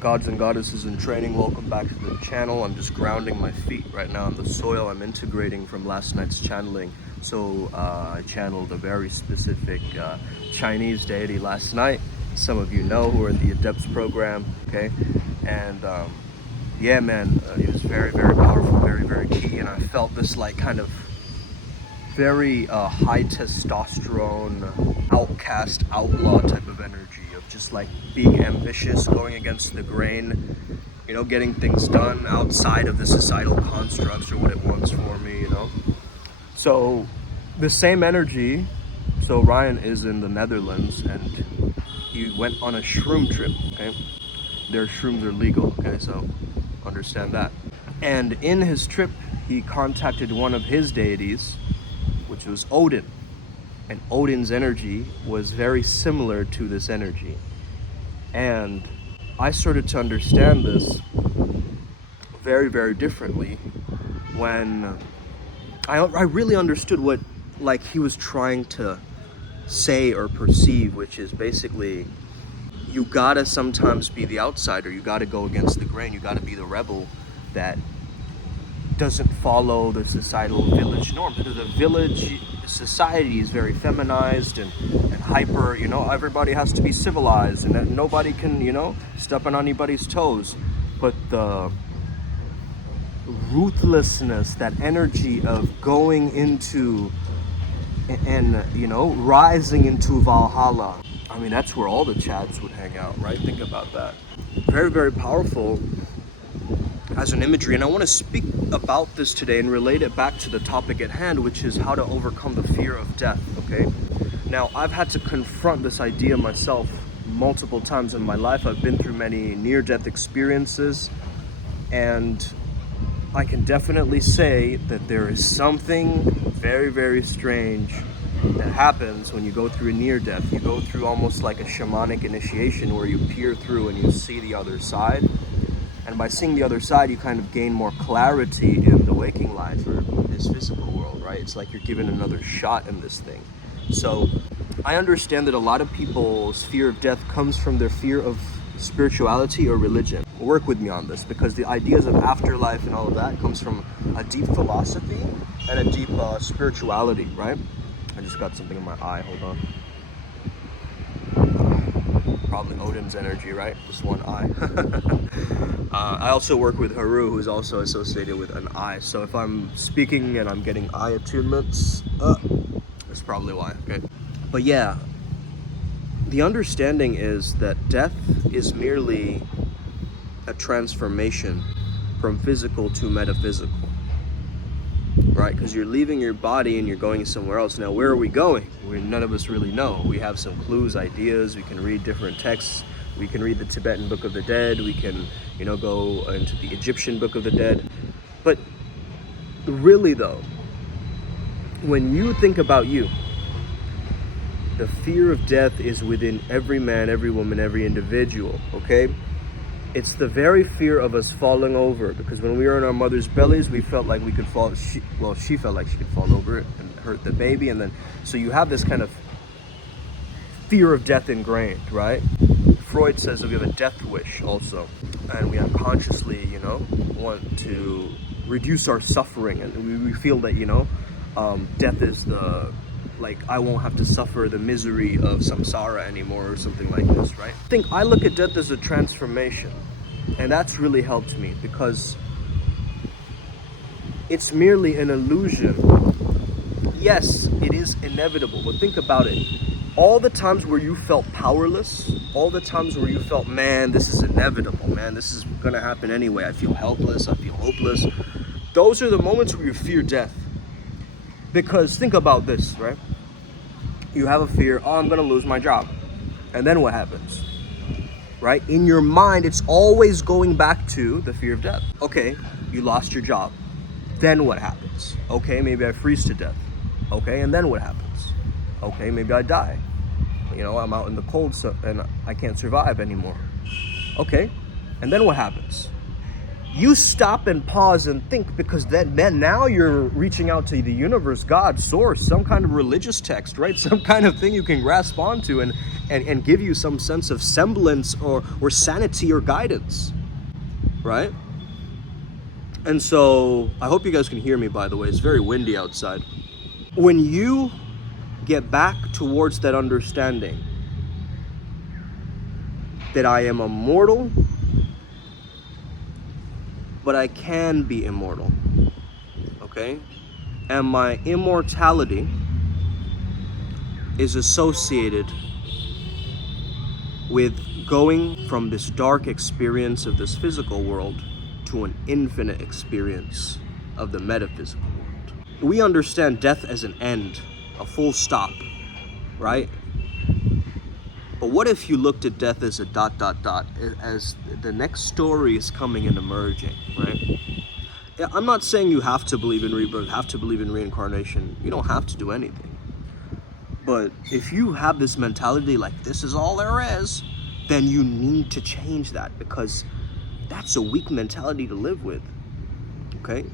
Gods and goddesses in training, welcome back to the channel. I'm just grounding my feet right now in the soil. I'm integrating from last night's channeling. So I channeled a very specific Chinese deity last night. Some of you know who are in the Adepts program, okay? And yeah, man, it was very, very powerful, very, very key. And I felt this like kind of very high testosterone, outcast, outlaw type of energy of just like being ambitious, going against the grain, you know, getting things done outside of the societal constructs or what it wants for me, you know. So the same energy, so Ryan is in the Netherlands and he went on a shroom trip, okay? Their shrooms are legal, okay, so understand that. And in his trip, he contacted one of his deities, which was Odin. And Odin's energy was very similar to this energy. And I started to understand this very, very differently when I really understood what like he was trying to say or perceive, which is basically you gotta sometimes be the outsider, you gotta go against the grain, you gotta be the rebel that doesn't follow the societal village norms. Because the village society is very feminized and hyper, you know, everybody has to be civilized and that nobody can, you know, step on anybody's toes. But the ruthlessness, that energy of going into and, you know, rising into Valhalla, I mean, that's where all the Chads would hang out, right? Think about that. Very, very powerful as an imagery, and I want to speak about this today and relate it back to the topic at hand, which is how to overcome the fear of death, okay? Now, I've had to confront this idea myself multiple times in my life. I've been through many near-death experiences, and I can definitely say that there is something very, very strange that happens when you go through a near-death. You go through almost like a shamanic initiation where you peer through and you see the other side. And by seeing the other side, you kind of gain more clarity in the waking life or this physical world, right? It's like you're given another shot in this thing. So I understand that a lot of people's fear of death comes from their fear of spirituality or religion. Work with me on this, because the ideas of afterlife and all of that comes from a deep philosophy and a deep spirituality, right? I just got something in my eye, hold on. Probably Odin's energy, right? Just one eye. I also work with Haru, who's also associated with an eye. So if I'm speaking and I'm getting eye attunements, that's probably why, okay? But yeah, the understanding is that death is merely a transformation from physical to metaphysical, right? Because you're leaving your body and you're going somewhere else. Now, where are we going? None of us really know. We have some clues, ideas. We can read different texts. We can read the Tibetan Book of the Dead. We can, you know, go into the Egyptian Book of the Dead. But really, though, when you think about you, the fear of death is within every man, every woman, every individual, okay? It's the very fear of us falling over, because when we were in our mother's bellies, we felt like we could fall, she felt like she could fall over it and hurt the baby, and then, so you have this kind of fear of death ingrained, right? Freud says that we have a death wish also, and we unconsciously, you know, want to reduce our suffering, and we feel that, you know, death is the, like, I won't have to suffer the misery of samsara anymore or something like this, right? I look at death as a transformation, and that's really helped me, because it's merely an illusion. Yes, it is inevitable, but think about it. All the times where you felt powerless, all the times where you felt, man, this is inevitable, man, this is gonna happen anyway, I feel helpless, I feel hopeless, those are the moments where you fear death. Because think about this, right? You have a fear, oh, I'm gonna lose my job. And then what happens? Right? In your mind, it's always going back to the fear of death. Okay, you lost your job. Then what happens? Okay, maybe I freeze to death. Okay, and then what happens? Okay, maybe I die. You know, I'm out in the cold and I can't survive anymore. Okay, and then what happens? you stop and pause and think, because then now you're reaching out to the universe, God, source, some kind of religious text, right? Some kind of thing you can grasp onto and give you some sense of semblance or sanity or guidance, right? And so I hope you guys can hear me, by the way. It's very windy outside. When you get back towards that understanding that I am immortal, but I can be immortal, okay? And my immortality is associated with going from this dark experience of this physical world to an infinite experience of the metaphysical world. We understand death as an end, a full stop, right? But what if you looked at death as a ... as the next story is coming and emerging, right? Yeah, I'm not saying you have to believe in rebirth, have to believe in reincarnation. You don't have to do anything. But if you have this mentality like this is all there is, then you need to change that, because that's a weak mentality to live with, okay?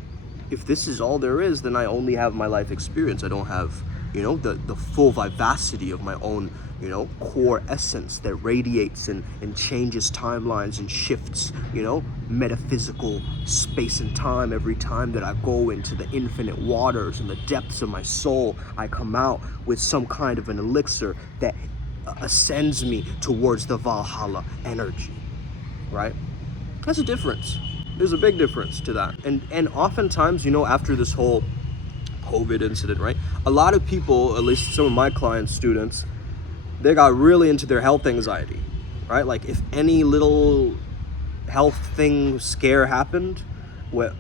If this is all there is, then I only have my life experience. I don't have, the full vivacity of my own, core essence that radiates and changes timelines and shifts, metaphysical space and time. Every time that I go into the infinite waters and the depths of my soul, I come out with some kind of an elixir that ascends me towards the Valhalla energy, right? That's a difference. There's a big difference to that. And oftentimes, after this whole COVID incident, right? A lot of people, at least some of my clients, students, they got really into their health anxiety, right? Like if any little health thing scare happened,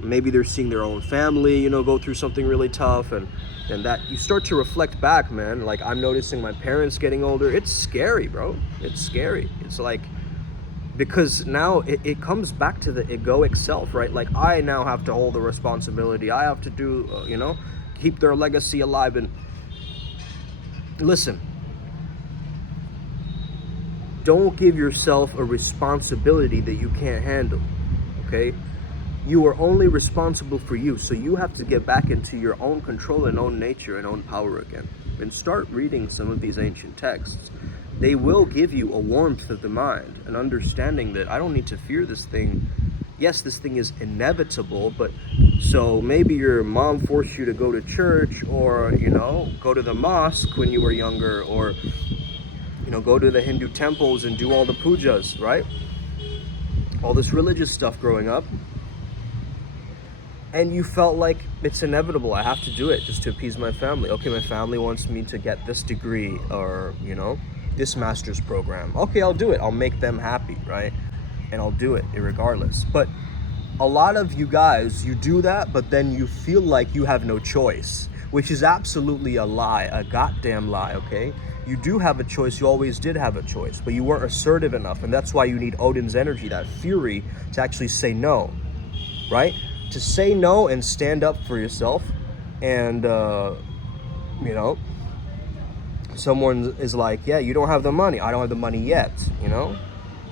maybe they're seeing their own family, go through something really tough, and that you start to reflect back, man. Like I'm noticing my parents getting older. It's scary, bro. It's scary. It's like, because now it comes back to the egoic self, right? Like I now have to hold the responsibility. I have to do, keep their legacy alive. And listen, don't give yourself a responsibility that you can't handle, okay? You are only responsible for you, so you have to get back into your own control and own nature and own power again. And start reading some of these ancient texts. They will give you a warmth of the mind, an understanding that I don't need to fear this thing. Yes, this thing is inevitable, but so maybe your mom forced you to go to church, or, go to the mosque when you were younger, or, go to the Hindu temples and do all the pujas, right? All this religious stuff growing up. And you felt like it's inevitable. I have to do it just to appease my family. Okay, my family wants me to get this degree, or, this master's program. Okay, I'll do it. I'll make them happy, right? And I'll do it irregardless. But a lot of you guys, you do that, but then you feel like you have no choice, which is absolutely a lie, a goddamn lie, okay? You do have a choice. You always did have a choice, but you weren't assertive enough. And that's why you need Odin's energy, that fury, to actually say no, right? To say no and stand up for yourself. And, someone is like, yeah, you don't have the money. I don't have the money yet,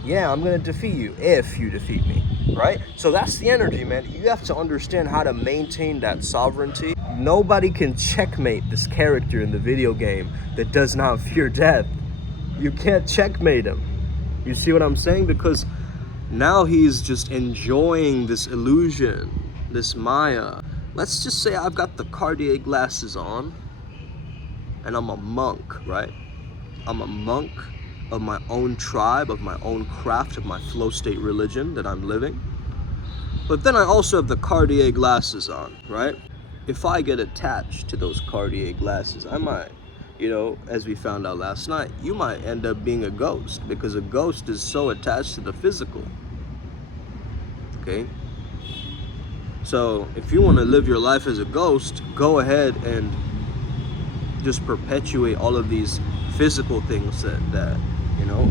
Yeah, I'm going to defeat you if you defeat me, right? So that's the energy, man. You have to understand how to maintain that sovereignty. Nobody can checkmate this character in the video game that does not fear death. You can't checkmate him. You see what I'm saying? Because now he's just enjoying this illusion, this Maya. Let's just say I've got the Cartier glasses on and I'm a monk, right? I'm a monk of my own tribe, of my own craft, of my flow state religion that I'm living. But then I also have the Cartier glasses on, right? If I get attached to those Cartier glasses, I might, as we found out last night, you might end up being a ghost, because a ghost is so attached to the physical, okay? So if you want to live your life as a ghost, go ahead and just perpetuate all of these physical things that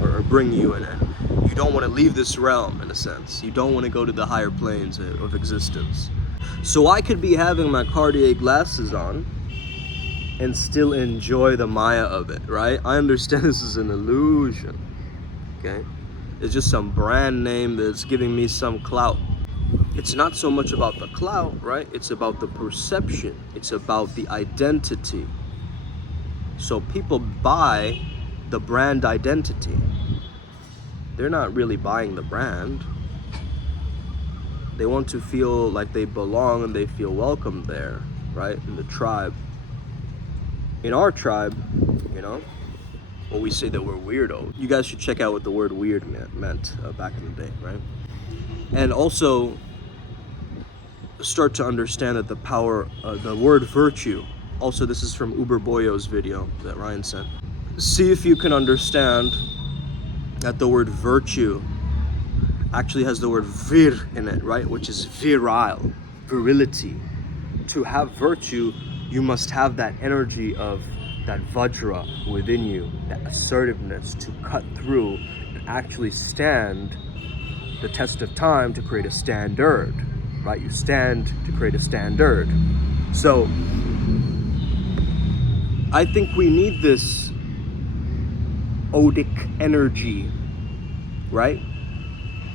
or bring you in. And you don't want to leave this realm, in a sense. You don't want to go to the higher planes of existence. So I could be having my Cartier glasses on and still enjoy the Maya of it, right? I understand this is an illusion, okay? It's just some brand name that's giving me some clout. it's not so much about the clout, right? It's about the perception. It's about the identity. So people buy the brand identity. They're not really buying the brand. They want to feel like they belong and they feel welcome there, right? In the tribe. In our tribe, you know, well, we say that we're weirdos. You guys should check out what the word weird meant back in the day, right? And also start to understand that the power, the word virtue, also this is from Uber Boyo's video that Ryan sent. See if you can understand that the word virtue actually has the word vir in it, right? Which is virile, virility. To have virtue, you must have that energy of that vajra within you, that assertiveness to cut through and actually stand the test of time to create a standard, right? You stand to create a standard. So I think we need this Odic energy, right?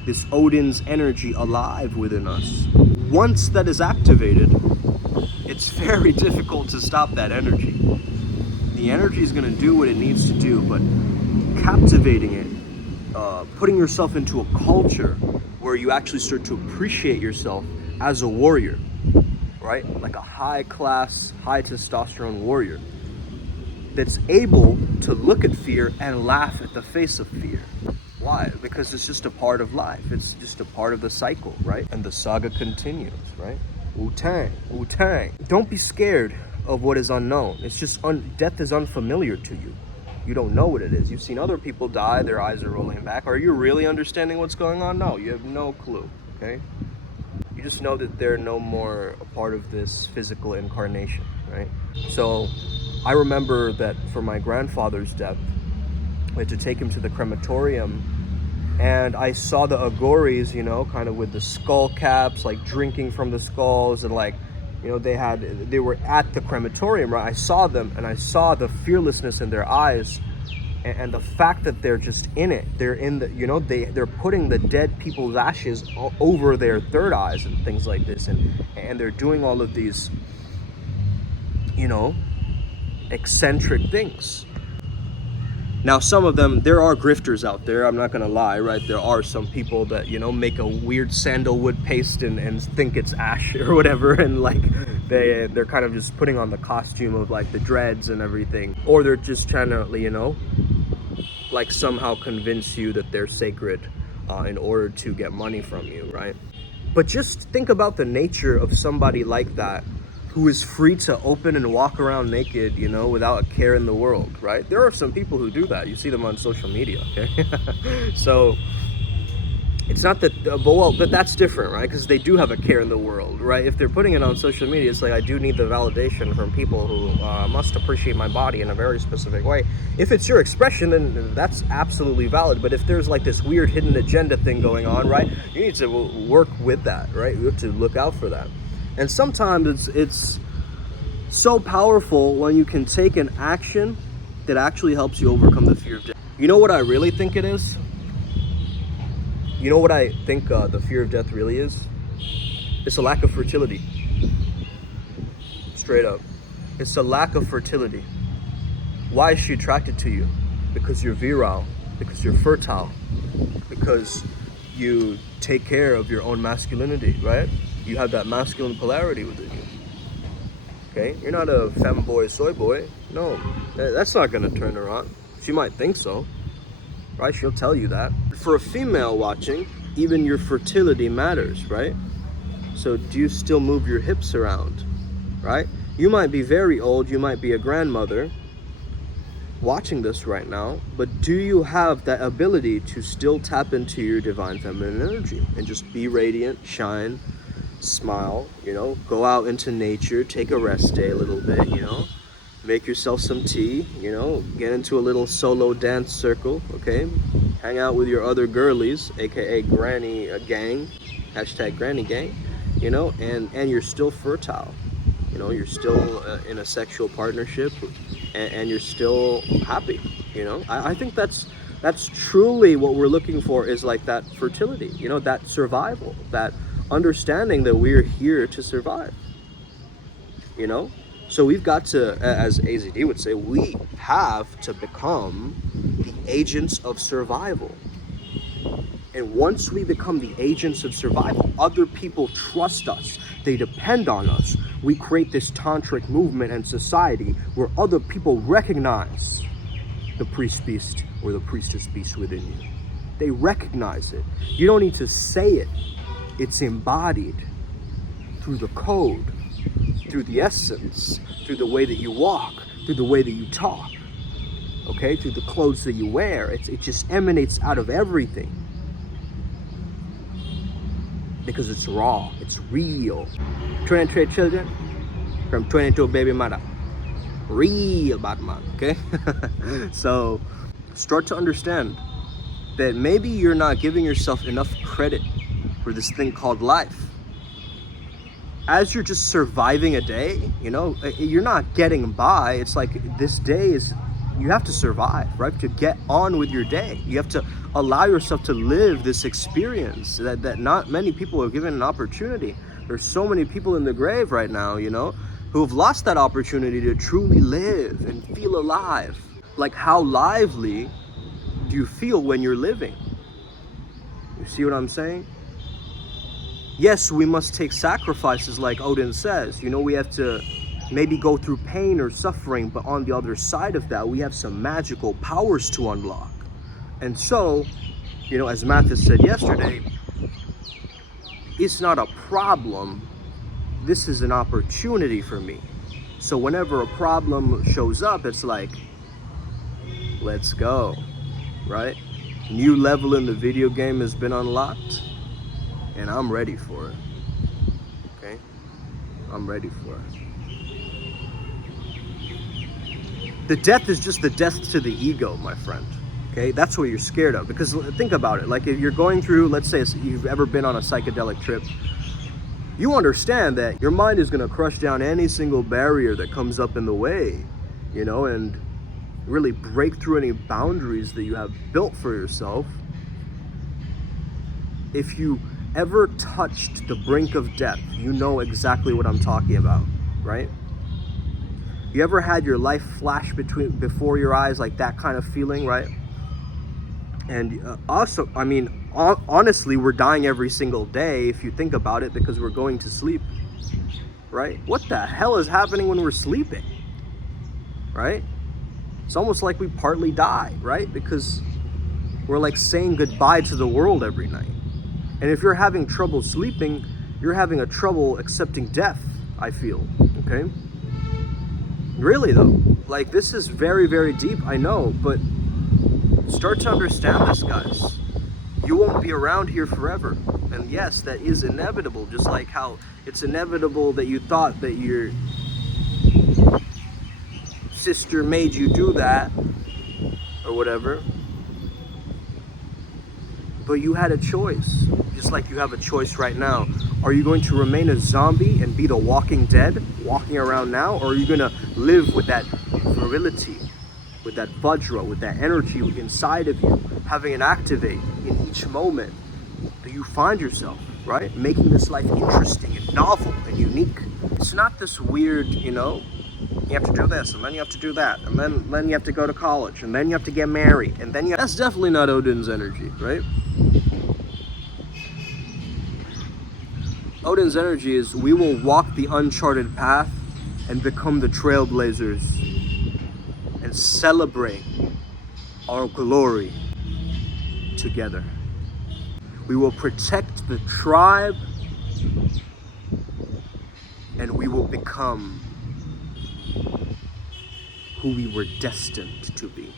This Odin's energy alive within us. Once that is activated, it's very difficult to stop that energy. The energy is going to do what it needs to do, but captivating it, putting yourself into a culture where you actually start to appreciate yourself as a warrior, right? Like a high class, high testosterone warrior that's able to look at fear and laugh at the face of fear. Why? Because it's just a part of life. It's just a part of the cycle, right? And the saga continues, right? Wu-Tang, Wu-Tang. Don't be scared of what is unknown. It's just death is unfamiliar to you. You don't know what it is. You've seen other people die, their eyes are rolling back. Are you really understanding what's going on? No, you have no clue, okay? You just know that they're no more a part of this physical incarnation, right? So I remember that for my grandfather's death, we had to take him to the crematorium, and I saw the Agoris, you know, kind of with the skull caps, like drinking from the skulls, and like, you know, they were at the crematorium, right? I saw them, and I saw the fearlessness in their eyes, and the fact that they're just in it. They're in the, you know, they're putting the dead people's ashes over their third eyes and things like this, and they're doing all of these, you know, eccentric things. Now, some of them, there are grifters out there, I'm not gonna lie, right? There are some people that, you know, make a weird sandalwood paste and think it's ash or whatever, and like they're kind of just putting on the costume of like the dreads and everything. Or they're just trying to, you know, like somehow convince you that they're sacred in order to get money from you, right? But just think about the nature of somebody like that who is free to open and walk around naked, you know, without a care in the world, right? There are some people who do that. You see them on social media, okay? So it's not that, but that's different, right? Because they do have a care in the world, right? If they're putting it on social media, it's like, I do need the validation from people who must appreciate my body in a very specific way. If it's your expression, then that's absolutely valid. But if there's like this weird hidden agenda thing going on, right? You need to work with that, right? You have to look out for that. And sometimes it's so powerful when you can take an action that actually helps you overcome the fear of death. You know what I really think it is? You know what I think the fear of death really is? It's a lack of fertility. Straight up. It's a lack of fertility. Why is she attracted to you? Because you're virile, because you're fertile, because you take care of your own masculinity, right? You have that masculine polarity within you. Okay? You're not a femboy, soy boy. No, that's not gonna turn her on. She might think so, right? She'll tell you that. For a female watching, even your fertility matters, right? So do you still move your hips around, right? You might be very old, you might be a grandmother watching this right now, but do you have that ability to still tap into your divine feminine energy and just be radiant, shine, smile, you know, go out into nature, take a rest day a little bit, you know, make yourself some tea, you know, get into a little solo dance circle, okay, hang out with your other girlies, aka granny gang, hashtag granny gang, you know, and you're still fertile, you know, you're still in a sexual partnership, and you're still happy, you know. I think that's truly what we're looking for, is like that fertility, you know, that survival, that understanding that we're here to survive, you know? So we've got to, as AZD would say, we have to become the agents of survival. And once we become the agents of survival, other people trust us. They depend on us. We create this tantric movement and society where other people recognize the priest beast or the priestess beast within you. They recognize it. You don't need to say it. It's embodied through the code, through the essence, through the way that you walk, through the way that you talk, okay? Through the clothes that you wear. It just emanates out of everything. Because it's raw, it's real. 23 children from 22 baby mother. Real bad man, okay? So start to understand that maybe you're not giving yourself enough credit for this thing called life. As you're just surviving a day, you know, you're not getting by. It's like this day is, you have to survive, right? To get on with your day. You have to allow yourself to live this experience that not many people are given an opportunity. There's so many people in the grave right now, you know, who have lost that opportunity to truly live and feel alive. Like, how lively do you feel when you're living? You see what I'm saying? Yes, we must take sacrifices like Odin says. You know, we have to maybe go through pain or suffering, but on the other side of that, we have some magical powers to unlock. And so, you know, as Mathis said yesterday, it's not a problem. This is an opportunity for me. So whenever a problem shows up, it's like, let's go, right? New level in the video game has been unlocked, and I'm ready for it, okay? I'm ready for it. The death is just the death to the ego, my friend. Okay, that's what you're scared of. Because think about it. Like, if you're going through, let's say you've ever been on a psychedelic trip, you understand that your mind is going to crush down any single barrier that comes up in the way, you know, and really break through any boundaries that you have built for yourself. If you ever touched the brink of death, you know exactly what I'm talking about, right? You ever had your life flash before your eyes, like that kind of feeling, right? And also, I mean, honestly, we're dying every single day if you think about it, because we're going to sleep, right? What the hell is happening when we're sleeping, right? It's almost like we partly die, right? Because we're like saying goodbye to the world every night. And if you're having trouble sleeping, you're having a trouble accepting death, I feel, okay? Really though, like, this is very, very deep, I know, but start to understand this, guys. You won't be around here forever. And yes, that is inevitable, just like how it's inevitable that you thought that your sister made you do that or whatever. But you had a choice, just like you have a choice right now. Are you going to remain a zombie and be the walking dead, walking around now? Or are you going to live with that virility, with that vajra, with that energy inside of you, having it activate in each moment that you find yourself, right? Making this life interesting and novel and unique. It's not this weird, you know, you have to do this, and then you have to do that, and then you have to go to college, and then you have to get married, and then that's definitely not Odin's energy, right? Odin's energy is, we will walk the uncharted path and become the trailblazers and celebrate our glory together. We will protect the tribe, and we will become who we were destined to be.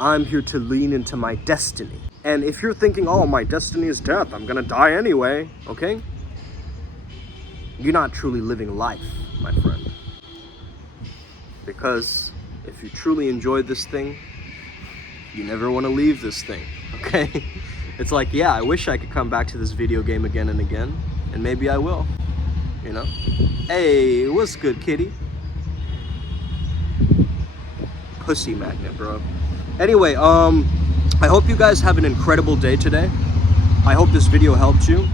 I'm here to lean into my destiny. And if you're thinking, oh, my destiny is death, I'm gonna die anyway, okay? You're not truly living life, my friend. Because if you truly enjoyed this thing, you never want to leave this thing, okay? It's like, yeah, I wish I could come back to this video game again and again, and maybe I will, you know? Hey, what's good, kitty? Pussy magnet, bro. Anyway, I hope you guys have an incredible day today. I hope this video helped you.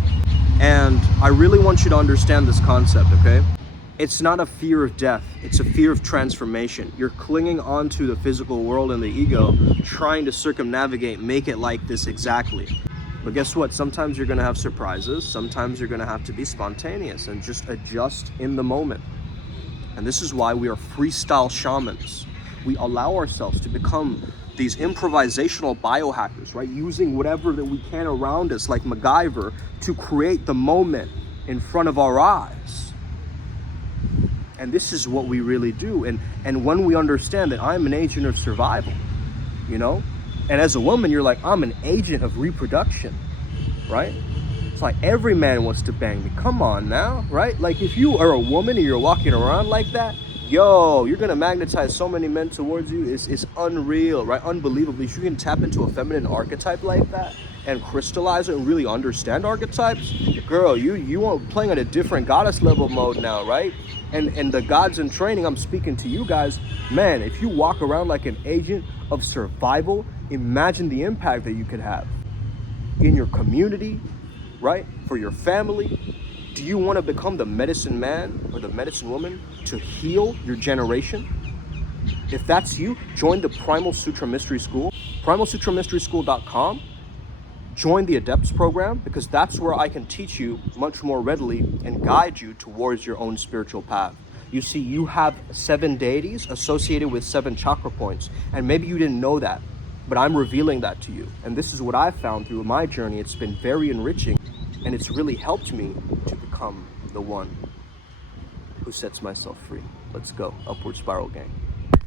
And I really want you to understand this concept, okay? It's not a fear of death, it's a fear of transformation. You're clinging onto the physical world and the ego, trying to circumnavigate, make it like this exactly. But guess what? Sometimes you're gonna have surprises, sometimes you're gonna have to be spontaneous and just adjust in the moment. And this is why we are freestyle shamans. We allow ourselves to become these improvisational biohackers, right? Using whatever that we can around us, like MacGyver, to create the moment in front of our eyes. And this is what we really do. And when we understand that I'm an agent of survival, you know? And as a woman, you're like, I'm an agent of reproduction, right? It's like every man wants to bang me. Come on now, right? Like if you are a woman and you're walking around like that, yo, you're gonna magnetize so many men towards you. It's unreal, right? Unbelievably. If you can tap into a feminine archetype like that and crystallize it and really understand archetypes, girl, you are playing at a different goddess level mode now, right? And the gods in training, I'm speaking to you guys, man, if you walk around like an agent of survival, imagine the impact that you could have in your community, right? For your family. Do you want to become the medicine man or the medicine woman to heal your generation? If that's you, join the Primal Sutra Mystery School, primalsutramysteryschool.com. Join the Adepts program, because that's where I can teach you much more readily and guide you towards your own spiritual path. You see, you have 7 deities associated with 7 chakra points, and maybe you didn't know that, but I'm revealing that to you. And this is what I've found through my journey. It's been very enriching, and it's really helped me to become the one who sets myself free. Let's go. Upward Spiral Gang.